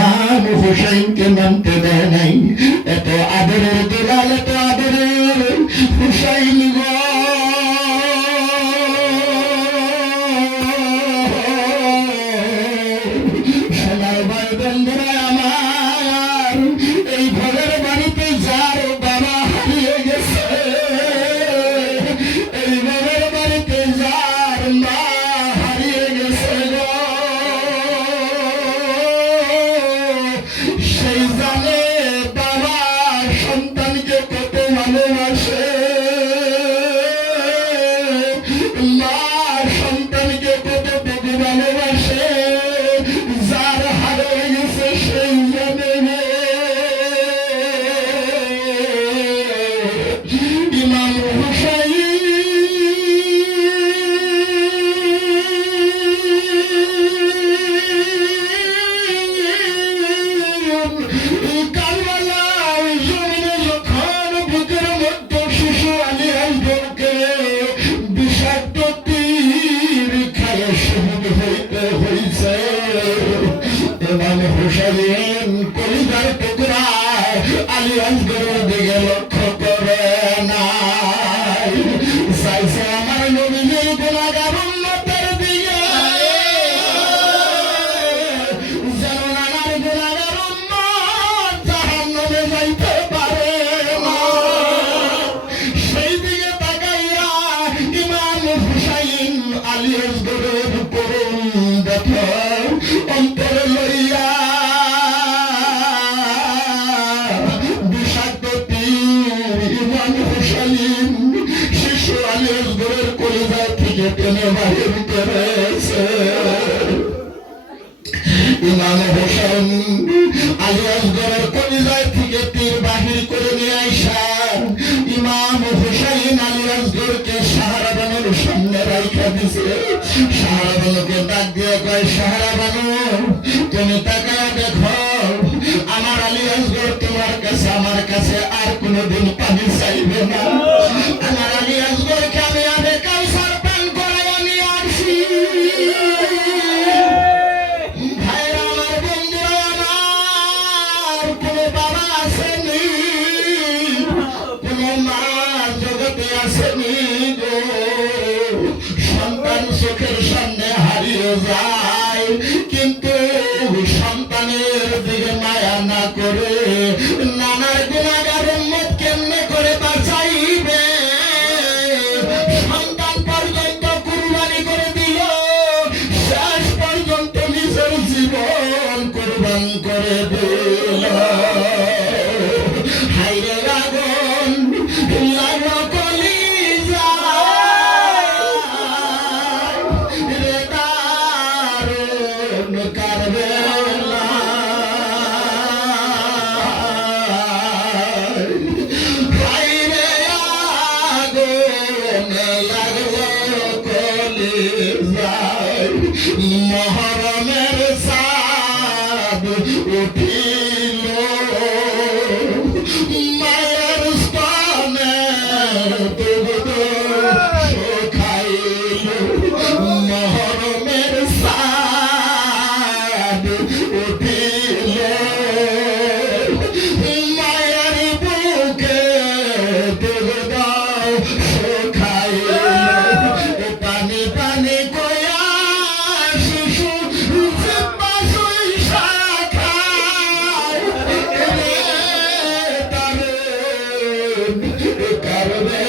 ইমাম হুসাইনকে নামতে দেয় নাই। এত আদরের দুলাল, এত আদরের হুসাইন গো, সোনার ভাই বন্ধুরা আমার, এই ভোরের বাড়িতে যার বাবা হারিয়ে গেছে, এই ভোরের বাড়িতে যার মা হারিয়ে গেছে গো, সেই জানে বাবা সন্তানকে কত ভালোবাসে, মা সন্তানকে কতটুকু ভালোবাসে, যার হারিয়ে গেছে সেই জানে। ইমাম হুসাইন কারবালার জমিনে যখন বুকের মধ্যে শিশু আলী আসগরকে বিষাক্ত তীর খায় শহীদ হইতে হইছে, ইমাম হুসাইন কলিজার টুকরা আলী আসগরের দিকে লক্ষ্য করে নাই, চাইছে আমার নবীর গুনাহগার উম্মতের দিকে, যেন নানার গুনাহগার উম্মত জাহান্নামে যাইতে পারে না। সেই দিকে তাকাইয়া ইমাম হুসাইন আলী আসগরের করুণ ব্যথা অন্তরে লইয়া বিষাক্ত তীর ইমাম হুসাইন শিশু আলী আসগরের কলিজা থেকে টেনে বাহির করেছে। ইমাম হুসাইন আলী আসগরের কলিজায় থেকে তীর বাহির করে নিয়ে আইসা ইমাম হুসাইন আলী আসগরকে শাহরাবানুর সামনে রাইখা দিছে। শাহরাবানুকে ডাক দিয়ে কয়, শাহরাবানু তুমি তাকায় দেখো, আমার আলী আসগর তোমার কাছে আমার কাছে আর কোনোদিন পানি চাইবে না। আমার আলী আসগরকে আমি আগে কাউসার পান করে আমি আসি। ভাইরা আমার, বন্ধুরা আমার, কোনো বাবা আসেনি, কোনো মা জগতে আসেনি গো, সন্তান চোখের সামনে হারিয়ে যায়, কিন্তু সন্তানের দিকে মায়া না করে নানার গুনাহগার উম্মত কেমনে করে বাঁচাইবে, সন্তান পর্যন্ত কুরবানি করে দিল, শেষ পর্যন্ত নিজের জীবন কুরবান করে দিল। হাইরে আগুন লাগলো কলিজায়, রে দারুণ কারবেলায়, হাইরে আগুন লাগলো কলিজায়, মহরমের চাঁদ উঠিল, মায়ের স্তনে দুধ শুকাইল, মহরমের চাঁদ উঠিল, মায়ের বুকে দুধ শুকাইল, পানি পানি কয়া শিশু জিব্বা সইসা খায়, রে দারুণ কারবেলায়।